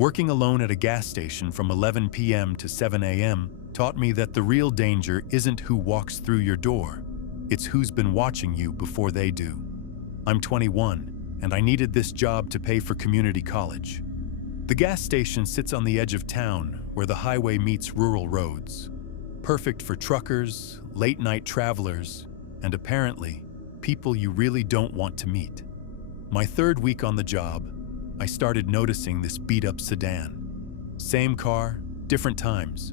Working alone at a gas station from 11 p.m. to 7 a.m. taught me that the real danger isn't who walks through your door, it's who's been watching you before they do. I'm 21, and I needed this job to pay for community college. The gas station sits on the edge of town, where the highway meets rural roads. Perfect for truckers, late-night travelers, and apparently, people you really don't want to meet. My third week on the job, I started noticing this beat-up sedan. Same car, different times.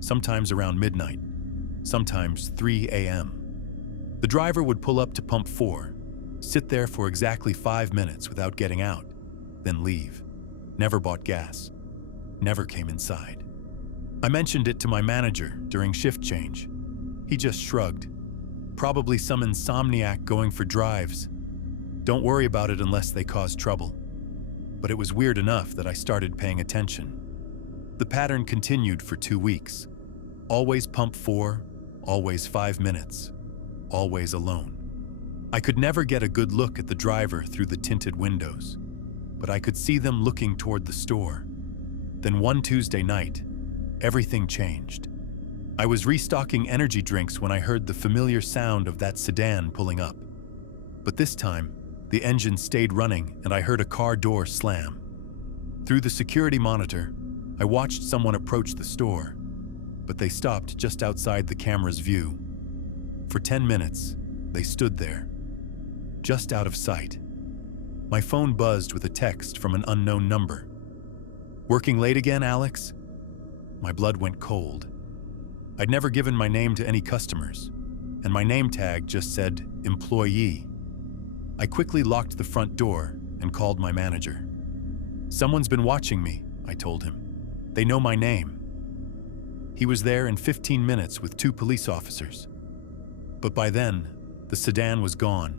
Sometimes around midnight, sometimes 3 a.m. The driver would pull up to pump 4, sit there for exactly 5 minutes without getting out, then leave. Never bought gas, never came inside. I mentioned it to my manager during shift change. He just shrugged. Probably some insomniac going for drives. Don't worry about it unless they cause trouble. But it was weird enough that I started paying attention. The pattern continued for 2 weeks. Always pump 4, always 5 minutes, always alone. I could never get a good look at the driver through the tinted windows, but I could see them looking toward the store. Then one Tuesday night, everything changed. I was restocking energy drinks when I heard the familiar sound of that sedan pulling up. But this time, the engine stayed running and I heard a car door slam. Through the security monitor, I watched someone approach the store, but they stopped just outside the camera's view. For 10 minutes, they stood there, just out of sight. My phone buzzed with a text from an unknown number. "Working late again, Alex?" My blood went cold. I'd never given my name to any customers, and my name tag just said employee. I quickly locked the front door and called my manager. "Someone's been watching me," I told him. "They know my name." He was there in 15 minutes with 2 police officers. But by then, the sedan was gone,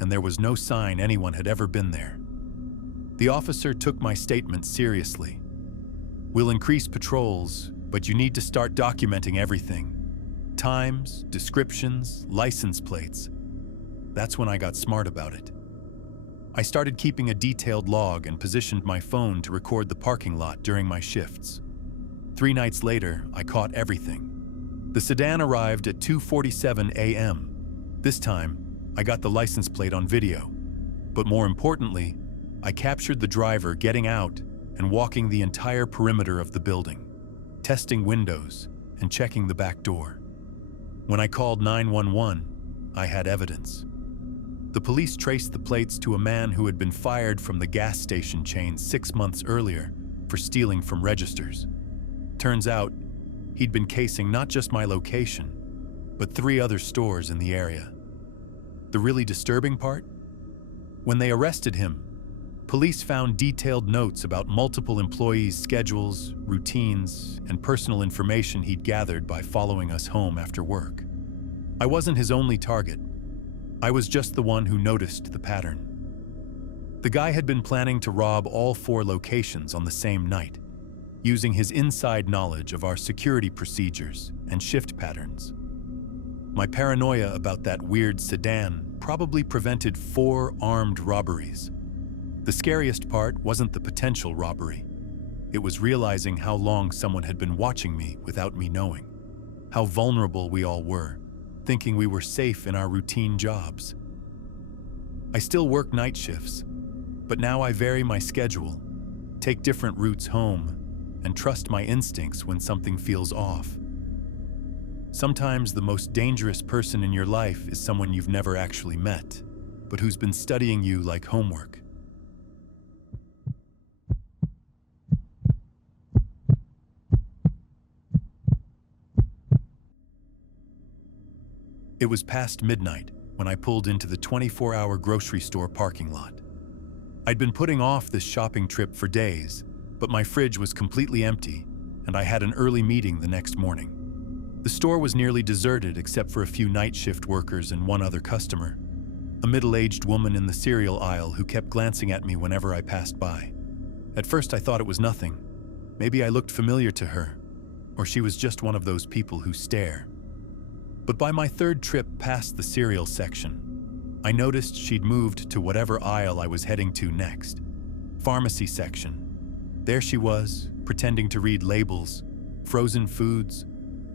and there was no sign anyone had ever been there. The officer took my statement seriously. "We'll increase patrols, but you need to start documenting everything. Times, descriptions, license plates." That's when I got smart about it. I started keeping a detailed log and positioned my phone to record the parking lot during my shifts. 3 nights later, I caught everything. The sedan arrived at 2:47 a.m. This time, I got the license plate on video. But more importantly, I captured the driver getting out and walking the entire perimeter of the building, testing windows and checking the back door. When I called 911, I had evidence. The police traced the plates to a man who had been fired from the gas station chain 6 months earlier for stealing from registers. Turns out, he'd been casing not just my location, but 3 other stores in the area. The really disturbing part? When they arrested him, police found detailed notes about multiple employees' schedules, routines, and personal information he'd gathered by following us home after work. I wasn't his only target. I was just the one who noticed the pattern. The guy had been planning to rob all 4 locations on the same night, using his inside knowledge of our security procedures and shift patterns. My paranoia about that weird sedan probably prevented 4 armed robberies. The scariest part wasn't the potential robbery. It was realizing how long someone had been watching me without me knowing. How vulnerable we all were, thinking we were safe in our routine jobs. I still work night shifts, but now I vary my schedule, take different routes home, and trust my instincts when something feels off. Sometimes the most dangerous person in your life is someone you've never actually met, but who's been studying you like homework. It was past midnight when I pulled into the 24-hour grocery store parking lot. I'd been putting off this shopping trip for days, but my fridge was completely empty, and I had an early meeting the next morning. The store was nearly deserted except for a few night shift workers and 1 other customer, a middle-aged woman in the cereal aisle who kept glancing at me whenever I passed by. At first I thought it was nothing. Maybe I looked familiar to her, or she was just one of those people who stare. But by my 3rd trip past the cereal section, I noticed she'd moved to whatever aisle I was heading to next. Pharmacy section. There she was, pretending to read labels, frozen foods.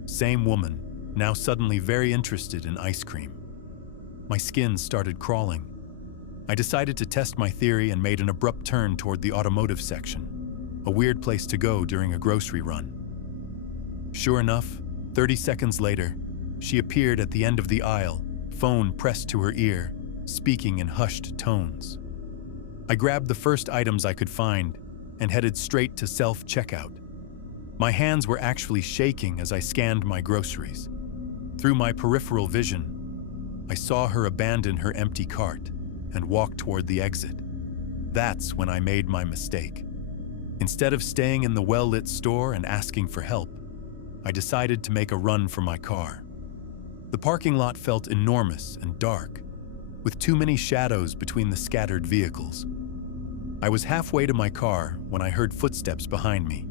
Same woman, now suddenly very interested in ice cream. My skin started crawling. I decided to test my theory and made an abrupt turn toward the automotive section, a weird place to go during a grocery run. Sure enough, 30 seconds later, she appeared at the end of the aisle, phone pressed to her ear, speaking in hushed tones. I grabbed the first items I could find and headed straight to self-checkout. My hands were actually shaking as I scanned my groceries. Through my peripheral vision, I saw her abandon her empty cart and walk toward the exit. That's when I made my mistake. Instead of staying in the well-lit store and asking for help, I decided to make a run for my car. The parking lot felt enormous and dark, with too many shadows between the scattered vehicles. I was halfway to my car when I heard footsteps behind me,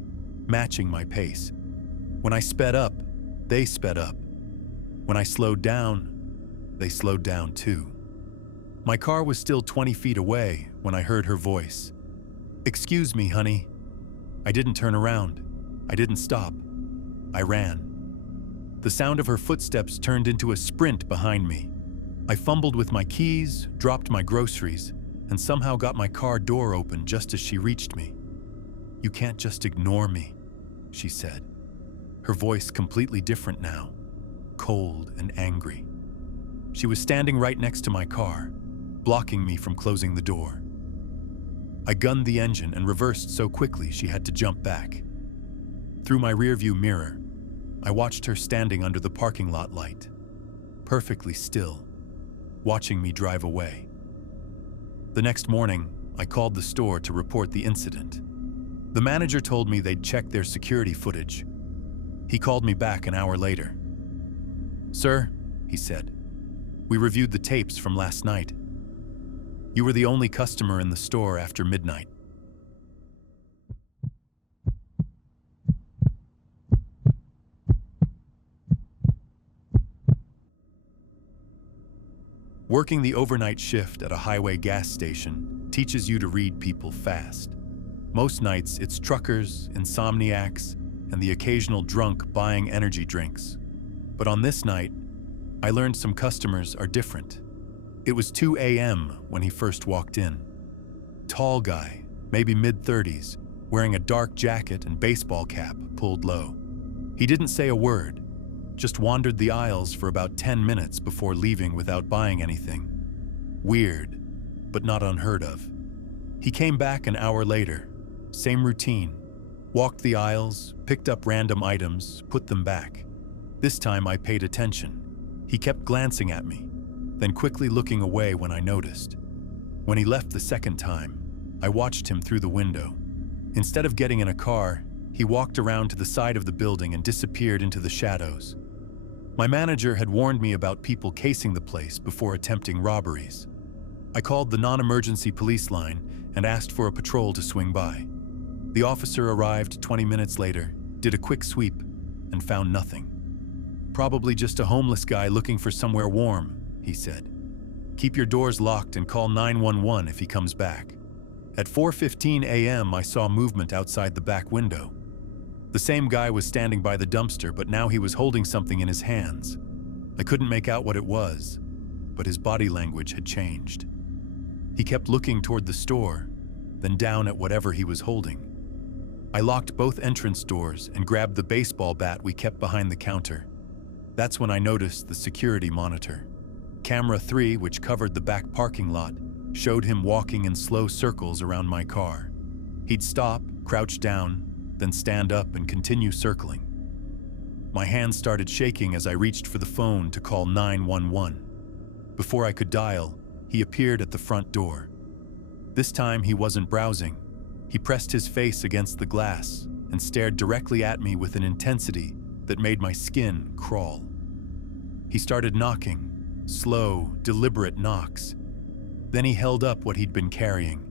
matching my pace. When I sped up, they sped up. When I slowed down, they slowed down too. My car was still 20 feet away when I heard her voice. "Excuse me, honey." I didn't turn around. I didn't stop. I ran. The sound of her footsteps turned into a sprint behind me. I fumbled with my keys, dropped my groceries, and somehow got my car door open just as she reached me. "You can't just ignore me," she said. Her voice completely different now, cold and angry. She was standing right next to my car, blocking me from closing the door. I gunned the engine and reversed so quickly she had to jump back. Through my rearview mirror, I watched her standing under the parking lot light, perfectly still, watching me drive away. The next morning, I called the store to report the incident. The manager told me they'd checked their security footage. He called me back an hour later. "Sir," he said, "we reviewed the tapes from last night. You were the only customer in the store after midnight." Working the overnight shift at a highway gas station teaches you to read people fast. Most nights, it's truckers, insomniacs, and the occasional drunk buying energy drinks. But on this night, I learned some customers are different. It was 2 a.m. when he first walked in. Tall guy, maybe mid-30s, wearing a dark jacket and baseball cap pulled low. He didn't say a word, just wandered the aisles for about 10 minutes before leaving without buying anything. Weird, but not unheard of. He came back an hour later, same routine, walked the aisles, picked up random items, put them back. This time I paid attention. He kept glancing at me, then quickly looking away when I noticed. When he left the second time, I watched him through the window. Instead of getting in a car, he walked around to the side of the building and disappeared into the shadows. My manager had warned me about people casing the place before attempting robberies. I called the non-emergency police line and asked for a patrol to swing by. The officer arrived 20 minutes later, did a quick sweep, and found nothing. "Probably just a homeless guy looking for somewhere warm," he said. "Keep your doors locked and call 911 if he comes back." At 4:15 a.m., I saw movement outside the back window. The same guy was standing by the dumpster, but now he was holding something in his hands. I couldn't make out what it was, but his body language had changed. He kept looking toward the store, then down at whatever he was holding. I locked both entrance doors and grabbed the baseball bat we kept behind the counter. That's when I noticed the security monitor. Camera 3, which covered the back parking lot, showed him walking in slow circles around my car. He'd stop, crouch down, then stand up and continue circling. My hands started shaking as I reached for the phone to call 911. Before I could dial, he appeared at the front door. This time he wasn't browsing. He pressed his face against the glass and stared directly at me with an intensity that made my skin crawl. He started knocking, slow, deliberate knocks. Then he held up what he'd been carrying.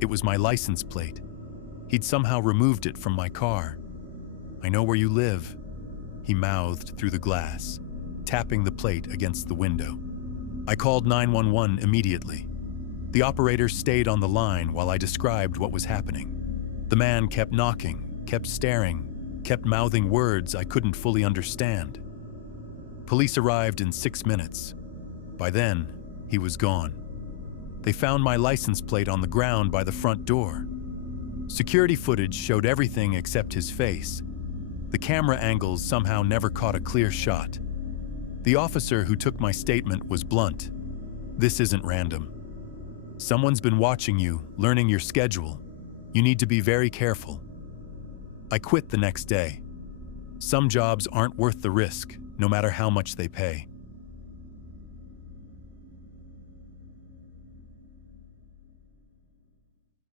It was my license plate. He'd somehow removed it from my car. "I know where you live," he mouthed through the glass, tapping the plate against the window. I called 911 immediately. The operator stayed on the line while I described what was happening. The man kept knocking, kept staring, kept mouthing words I couldn't fully understand. Police arrived in 6 minutes. By then, he was gone. They found my license plate on the ground by the front door. Security footage showed everything except his face. The camera angles somehow never caught a clear shot. The officer who took my statement was blunt. This isn't random. Someone's been watching you, learning your schedule. You need to be very careful. I quit the next day. Some jobs aren't worth the risk, no matter how much they pay.